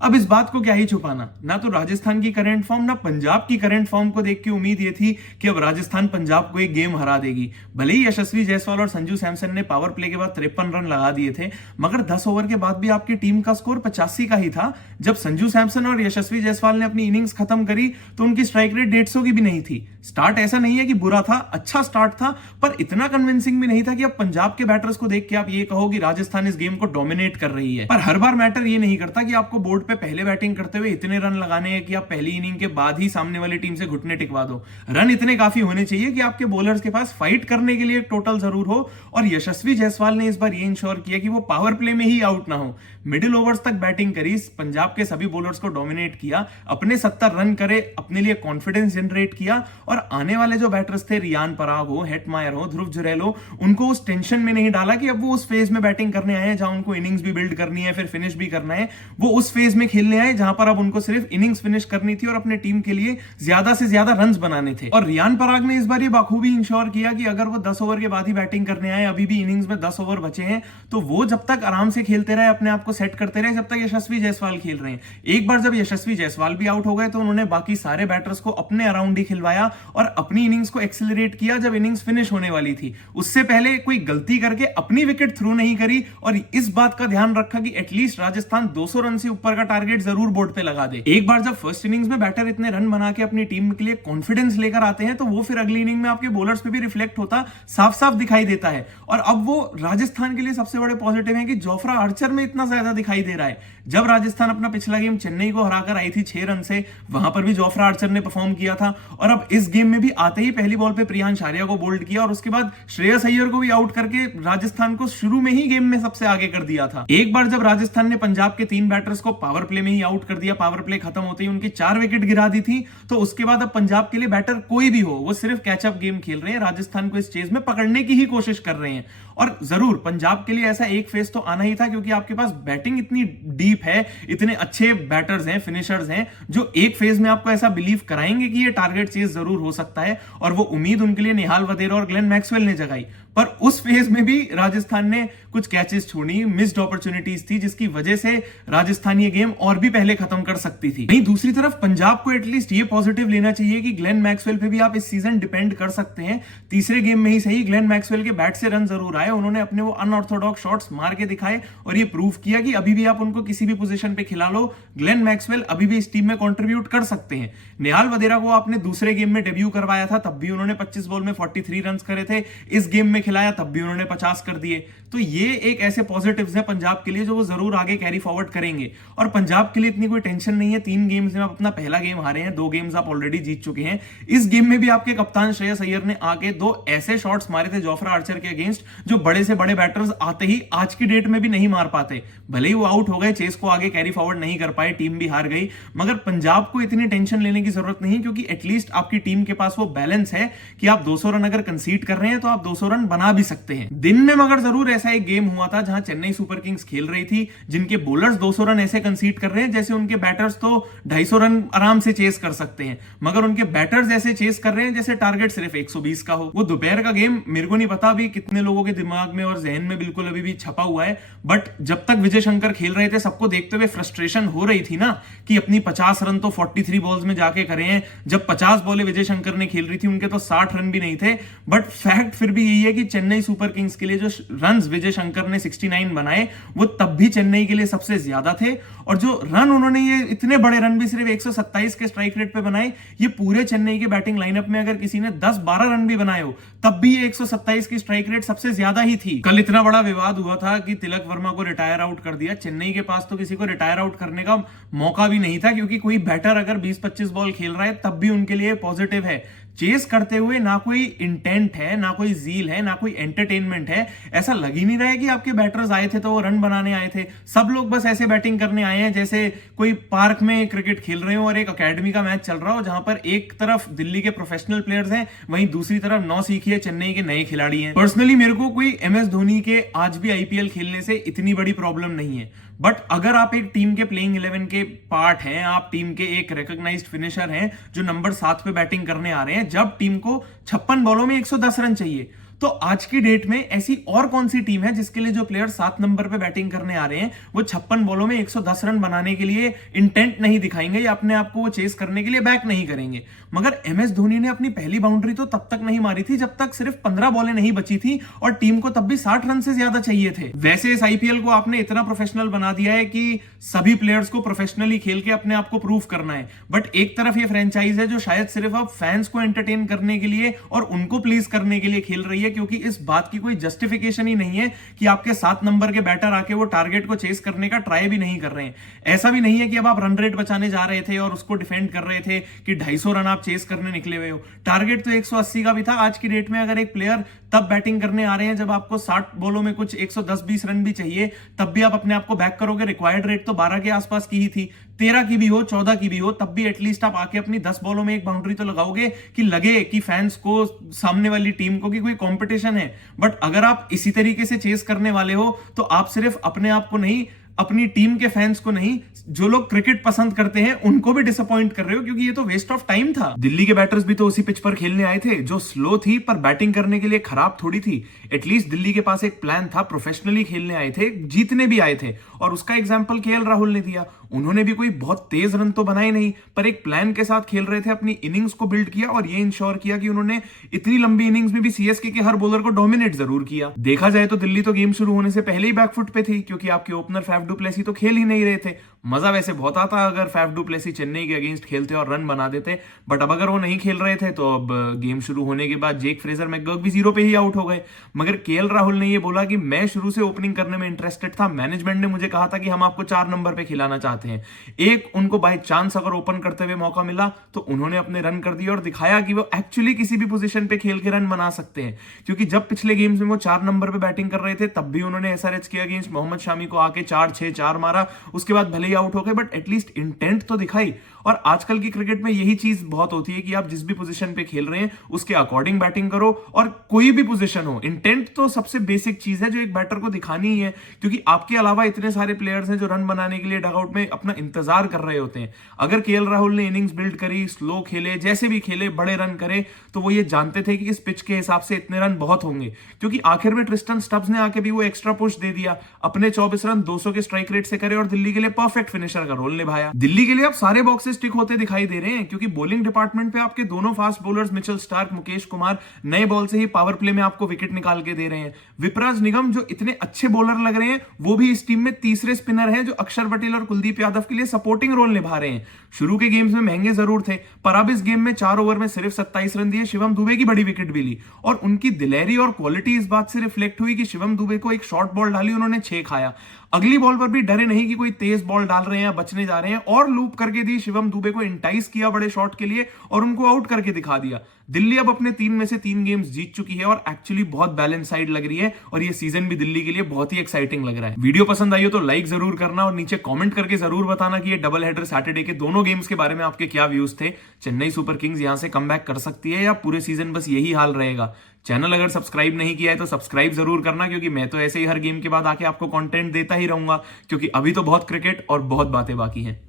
अब इस बात को क्या ही छुपाना, ना तो राजस्थान की करंट फॉर्म ना पंजाब की करंट फॉर्म को देख के उम्मीद ये थी कि अब राजस्थान पंजाब को एक गेम हरा देगी। भले ही यशस्वी जायसवाल और संजू सैमसन ने पावर प्ले के बाद 53 रन लगा दिए थे, मगर 10 ओवर के बाद भी आपकी टीम का स्कोर 85 का ही था। जब संजू सैमसन और यशस्वी जायसवाल ने अपनी इनिंग्स खत्म करी तो उनकी स्ट्राइक रेट 150 की भी नहीं थी। स्टार्ट ऐसा नहीं है कि बुरा था, अच्छा स्टार्ट था, पर इतना कन्विंसिंग भी नहीं था कि अब पंजाब के बैटर्स को देख के आप ये कहो कि राजस्थान इस गेम को डोमिनेट कर रही है। पर हर बार मैटर ये नहीं करता कि आपको बोर्ड पे पहले बैटिंग करते हुए इतने रन लगाने हैं कि आप पहली इनिंग के बाद ही सामने वाली टीम से घुटने टिकवा दो। रन इतने काफी होने चाहिए कि आपके बॉलर्स के पास फाइट करने के लिए एक टोटल जरूर हो, और यशस्वी जायसवाल ने इस बार ये इंश्योर किया कि वो पावर प्ले में ही आउट ना हो। मिडिल ओवर्स तक बैटिंग करी, पंजाब के सभी बॉलर्स को डोमिनेट किया, अपने 70 रन करे, अपने लिए कॉन्फिडेंस जनरेट किया, और आने वाले जो बैटर्स थे, रियान पराग हो, हेटमायर हो, ध्रुव जुरैल हो, उनको उस टेंशन में नहीं डाला कि अब वो उस फेज में बैटिंग करने आए हैं जहां उनको इनिंग्स भी बिल्ड करनी है, फिर फिनिश भी करना है। वो उस फेज में खेलने आए जहां पर अब उनको सिर्फ इनिंग्स फिनिश करनी थी और अपने टीम के लिए ज्यादा से ज्यादा रन्स बनाने थे। और रियान पराग ने इस बार ये बाखूबी इंश्योर किया कि अगर वो 10 ओवर के बाद ही बैटिंग करने आए, अभी भी इनिंग्स में 10 ओवर बचे हैं, तो वो जब तक आराम से खेलते रहे, अपने आप को सेट करते रहे, जब तक यशस्वी जायसवाल खेल रहे हैं। एक बार जब यशस्वी जायसवाल भी आउट हो गए तो उन्होंने बाकी सारे बैटर्स को अपने अराउंड ही खिलवाया और अपनी इनिंग्स को एक्सेलरेट किया जब इनिंग्स फिनिश होने वाली थी। उससे पहले कोई गलती करके अपनी विकेट थ्रू नहीं करी, और इस बात का ध्यान रखा कि एटलीस्ट राजस्थान 200 रन से ऊपर का टारगेट जरूर बोर्ड पे लगा दे। एक बार जब फर्स्ट इनिंग्स में बैटर इतने रन बना के अपनी टीम के लिए कॉन्फिडेंस लेकर आते हैं तो वो फिर अगली इनिंग में आपके बॉलर्स पे भी रिफ्लेक्ट होता साफ साफ दिखाई देता है। और अब वो राजस्थान के लिए सबसे बड़े पॉजिटिव है कि जोफ्रा आर्चर में इतना ज्यादा दिखाई दे रहा है। जब राजस्थान अपना पिछला गेम चेन्नई को हराकर आई थी 6 रन से, वहां पर भी जोफ्रा आर्चर ने परफॉर्म किया था, और अब इस गेम में भी आते ही पहली बॉल पे प्रियांश आर्या को बोल्ड किया और उसके बाद श्रेयस अय्यर को भी आउट करके राजस्थान को शुरू में ही गेम में सबसे आगे कर दिया था। एक बार जब राजस्थान ने पंजाब के 3 बैटर्स को पावर प्ले में ही आउट कर दिया, पावर प्ले खत्म होते ही उनकी 4 विकेट गिरा दी थी, तो उसके बाद अब पंजाब के लिए बैटर कोई भी हो, वो सिर्फ कैचअप गेम खेल रहे हैं, राजस्थान को इस चेज में पकड़ने की ही कोशिश कर रहे हैं। और जरूर पंजाब के लिए ऐसा एक फेज तो आना ही था, क्योंकि आपके पास बैटिंग इतनी डीप है, इतने अच्छे बैटर्स हैं, फिनिशर्स हैं, जो एक फेज में आपको ऐसा बिलीव कराएंगे कि ये टारगेट चेज जरूर हो सकता है। और वो उम्मीद उनके लिए निहाल वधेरा और ग्लेन मैक्सवेल ने जगाई। पर उस फेज में भी राजस्थान ने कुछ कैचेस छोड़ी, मिस्ड अपॉर्चुनिटीज थी, जिसकी वजह से राजस्थान ये गेम और भी पहले खत्म कर सकती थी। नहीं, दूसरी तरफ पंजाब को एटलीस्ट ये पॉजिटिव लेना चाहिए कि ग्लेन मैक्सवेल पे भी आप इस सीजन डिपेंड कर सकते हैं। तीसरे गेम में ही सही, ग्लेन मैक्सवेल के बैट से रन जरूर आए, उन्होंने अपने वो अनऑर्थोडॉक्स शॉट्स मार के दिखाए और ये प्रूव किया कि अभी भी आप उनको किसी भी पोजीशन पे खिला लो, ग्लेन मैक्सवेल अभी भी इस टीम में कंट्रीब्यूट कर सकते हैं। निहाल वधेरा को आपने दूसरे गेम में डेब्यू करवाया था, तब भी उन्होंने 25 बॉल में 43 रन करे थे। इस गेम में खिलाया तब भी उन्होंने 50 कर दिए। तो ये एक ऐसे पॉजिटिव्स हैं पंजाब के लिए जो वो जरूर आगे कैरी फॉरवर्ड करेंगे। और पंजाब के लिए इतनी कोई टेंशन नहीं है, 3 गेम्स में आप अपना पहला गेम हारे हैं, 2 गेम्स आप ऑलरेडी जीत चुके हैं। इस गेम में भी आपके कप्तान श्रेयस अय्यर ने आके 2 ऐसे शॉट्स मारे थे जोफ्रा आर्चर के अगेंस्ट, जो बड़े से बड़े बैटर्स आते ही आज की डेट में भी नहीं मार पाते। भले ही वो आउट हो गए, चेस को आगे कैरी फॉरवर्ड नहीं कर पाए, टीम भी हार गई, मगर पंजाब को इतनी टेंशन लेने की जरूरत नहीं, क्योंकि एटलीस्ट आपकी टीम के पास वो बैलेंस है कि आप 200 रन अगर कंसीड कर रहे हैं तो आप 200 रन बना भी सकते हैं। दिन में मगर जरूर ऐसा एक गेम हुआ था जहां चेन्नई सुपर किंग्स खेल रही थी, जिनके बॉलर्स 200 रन ऐसे कंसीड कर रहे हैं जैसे उनके बैटर्स तो 250 रन आराम से चेस कर सकते हैं, मगर उनके बैटर्स ऐसे चेस कर रहे हैं जैसे टारगेट सिर्फ 120 का हो। वो दोपहर का गेम मेरे को नहीं पता अभी कितने लोगों के दिमाग में और जहन में बिल्कुल अभी भी छपा हुआ है, बट जब तक विजय शंकर खेल रहे थे सबको देखते हुए फ्रस्ट्रेशन हो रही थी ना कि अपनी 50 रन तो 43 बॉल्स में जाके करे हैं। जब 50 बॉलें विजय शंकर ने खेल रही थी उनके तो 60 रन भी नहीं थे, बट फैक्ट फिर भी यही है कि चेन्नई सुपर किंग्स के लिए जो रन्स विजय शंकर ने 69 बनाए वो तब भी चेन्नई के लिए सबसे ज्यादा थे, और जो रन उन्होंने ये इतने बड़े रन भी सिर्फ 127 के स्ट्राइक रेट पे बनाए, ये पूरे चेन्नई के बैटिंग लाइनअप में अगर किसी ने 10-12 रन भी बनाए हो तब भी ये 127 की स्ट्राइक रेट सबसे ज्यादा ही थी। कल इतना बड़ा विवाद हुआ था कि तिलक वर्मा को रिटायर आउट कर दिया, चेन्नई के पास तो किसी को रिटायर आउट करने का मौका भी नहीं था, क्योंकि कोई बैटर अगर 20-25 बॉल खेल रहा है तब भी उनके लिए पॉजिटिव है। चेस करते हुए ना कोई इंटेंट है, ना कोई जील है, ना कोई एंटरटेनमेंट है। ऐसा लग ही नहीं रहा है कि आपके बैटर्स आए थे तो वो रन बनाने आए थे। सब लोग बस ऐसे बैटिंग करने आए हैं जैसे कोई पार्क में क्रिकेट खेल रहे हो और एक अकेडमी का मैच चल रहा हो, जहां पर एक तरफ दिल्ली के प्रोफेशनल प्लेयर्स हैं, वहीं दूसरी तरफ नौसिखिए चेन्नई के नए खिलाड़ी हैं। पर्सनली मेरे को कोई MS धोनी के आज भी IPL खेलने से इतनी बड़ी प्रॉब्लम नहीं है, बट अगर आप एक टीम के प्लेइंग 11 के पार्ट हैं, आप टीम के एक रिकॉग्नाइज्ड फिनिशर हैं जो नंबर 7 पे बैटिंग करने आ रहे हैं, जब टीम को 56 बॉलों में 110 रन चाहिए, तो आज की डेट में ऐसी और कौन सी टीम है जिसके लिए जो प्लेयर 7 नंबर पे बैटिंग करने आ रहे हैं वो 56 बॉलों में 110 रन बनाने के लिए इंटेंट नहीं दिखाएंगे या अपने आप को वो चेस करने के लिए बैक नहीं करेंगे। मगर एमएस धोनी ने अपनी पहली बाउंड्री तो तब तक नहीं मारी थी जब तक सिर्फ 15 बॉलें नहीं बची थी और टीम को तब भी 60 रन से ज्यादा चाहिए थे। वैसे इस आईपीएल को आपने इतना प्रोफेशनल बना दिया है कि सभी प्लेयर्स को प्रोफेशनली खेल के अपने आप को प्रूव करना है, बट एक तरफ ये फ्रेंचाइज है जो शायद सिर्फ अब फैंस को एंटरटेन करने के लिए और उनको प्लीज करने के लिए खेल रही है, क्योंकि इस बात की कोई जस्टिफिकेशन ही नहीं है कि आपके 7 नंबर के बैटर आके वो टारगेट को चेस करने का ट्राई भी नहीं कर रहे हैं। ऐसा भी नहीं है कि अब आप रन रेट बचाने जा रहे थे और उसको डिफेंड कर रहे थे कि 250 रन आप चेस करने निकले हुए हो। टारगेट तो 180 का भी था। आज की डेट में अगर एक प्लेयर तब बैटिंग करने आ रहे हैं जब आपको 60 बॉलों में कुछ 110-20 रन भी चाहिए, तब भी आप अपने आप को बैक करोगे। रिक्वायर्ड रेट तो 12 के आसपास की ही थी, 13 की भी हो 14 की भी हो, तब भी एटलीस्ट आप आके अपनी 10 बॉलों में एक बाउंड्री तो लगाओगे कि लगे कि फैंस को, सामने वाली टीम को, कि कोई कंपटीशन है। बट अगर आप इसी तरीके से चेस करने वाले हो तो आप सिर्फ अपने आप को नहीं, अपनी टीम के फैंस को नहीं, जो लोग क्रिकेट पसंद करते हैं उनको भी डिसअपॉइंट कर रहे हो, क्योंकि ये तो वेस्ट ऑफ टाइम था। दिल्ली के बैटर्स भी तो उसी पिच पर खेलने आए थे जो स्लो थी पर बैटिंग करने के लिए खराब थोड़ी थी। एटलीस्ट दिल्ली के पास एक प्लान था, प्रोफेशनली खेलने आए थे, जीतने भी आए थे, और उसका एग्जांपल केएल राहुल ने दिया। उन्होंने भी कोई बहुत तेज रन तो बनाए नहीं, पर एक प्लान के साथ खेल रहे थे, अपनी इनिंग्स को बिल्ड किया और ये इंश्योर किया कि उन्होंने इतनी लंबी इनिंग्स में भी सीएसके के हर बॉलर को डोमिनेट जरूर किया। देखा जाए तो दिल्ली तो गेम शुरू होने से पहले ही बैकफुट पे थी, क्योंकि आपके ओपनर फैफ डू प्लेसी तो खेल ही नहीं रहे थे। मजा वैसे बहुत आता अगर फैफ डू प्लेसी चेन्नई के अगेंस्ट खेलते और रन बना देते, बट अब अगर वो नहीं खेल रहे थे तो अब गेम शुरू होने के बाद जेक फ्रेजर मैकगर्क भी 0 पे ही आउट हो गए। मगर केएल राहुल ने ये बोला कि मैं शुरू से ओपनिंग करने में इंटरेस्टेड था, मैनेजमेंट ने मुझे कहा था कि हम आपको 4 नंबर पे खिलाना चाहते हैं। एक उनको बाय चांस अगर ओपन करते हुए मौका मिला तो उन्होंने अपने रन कर दिए और दिखाया कि वो एक्चुअली किसी भी पोजीशन पे खेल के रन बना सकते हैं। क्योंकि जब पिछले गेम्स में वो 4 नंबर पे बैटिंग कर रहे थे तब भी उन्होंने एसआरएच के अगेंस्ट मोहम्मद शामी को आके 4-6-4 मारा, उसके बाद भले ही आउट हो गए, बट एटलीस्ट इंटेंट तो दिखाई। और आजकल की क्रिकेट में यही चीज बहुत होती है कि आप जिस भी पोजीशन पे खेल रहे हैं उसके अकॉर्डिंग बैटिंग करो, और कोई भी पोजीशन हो, इंटेंट तो सबसे बेसिक चीज है जो एक बैटर को दिखानी ही है, क्योंकि आपके अलावा इतने सारे प्लेयर्स हैं जो रन बनाने के लिए डगआउट में अपना इंतजार कर रहे होते हैं। अगर केएल राहुल ने इनिंग्स बिल्ड करी, स्लो खेले, जैसे भी खेले, बड़े रन करे, तो वो ये जानते थे कि इस पिच के हिसाब से इतने रन बहुत होंगे। क्योंकि आखिर में ट्रिस्टन स्टब्स ने आके भी वो एक्स्ट्रा पुश दे दिया, अपने 24 रन 200 के स्ट्राइक रेट से करे और दिल्ली के लिए परफेक्ट फिनिशर का रोल निभाया। दिल्ली के लिए अब सारे बॉक्सेस टिक होते दिखाई दे रहे हैं, क्योंकि बॉलिंग डिपार्टमेंट पे आपके दोनों fast bowlers Mitchell Starc, Mukesh Kumar नए बॉल से ही पावर प्ले में आपको विकेट निकाल के दे रहे हैं। विपराज निगम जो इतने अच्छे बॉलर लग रहे हैं, वो भी इस टीम में तीसरे स्पिनर हैं जो अक्षर पटेल और कुलदीप यादव के लिए सपोर्टिंग रोल निभा रहे हैं। शुरू के गेम्स में महंगे जरूर थे, पर अब इस गेम में 4 ओवर में सिर्फ 27 रन दिए, शिवम दुबे की बड़ी विकेट भी ली, और उनकी दिलेरी और क्वालिटी इस बात से रिफ्लेक्ट हुई कि शिवम दुबे को एक शॉर्ट बॉल डाली, उन्होंने 6 खाया। अगली बॉल पर भी डरे नहीं कि कोई तेज बॉल डाल रहे हैं या बचने जा रहे हैं, और लूप करके दी, शिवम दुबे को इंटाइस किया बड़े शॉट के लिए और उनको आउट करके दिखा दिया। दिल्ली अब अपने 3 में से 3 गेम्स जीत चुकी है और एक्चुअली बहुत बैलेंस साइड लग रही है, और ये सीजन भी दिल्ली के लिए बहुत ही एक्साइटिंग लग रहा है। वीडियो पसंद आई हो तो लाइक जरूर करना और नीचे कमेंट करके जरूर बताना कि ये डबल हेडर सैटरडे के दोनों गेम्स के बारे में आपके क्या व्यूज थे। चेन्नई सुपर किंग्स यहां से कमबैक कर सकती है या पूरे सीजन बस यही हाल रहेगा? चैनल अगर सब्सक्राइब नहीं किया है तो सब्सक्राइब जरूर करना, क्योंकि मैं तो ऐसे ही हर गेम के बाद आके आपको कंटेंट देता ही रहूंगा, क्योंकि अभी तो बहुत क्रिकेट और बहुत बातें बाकी हैं।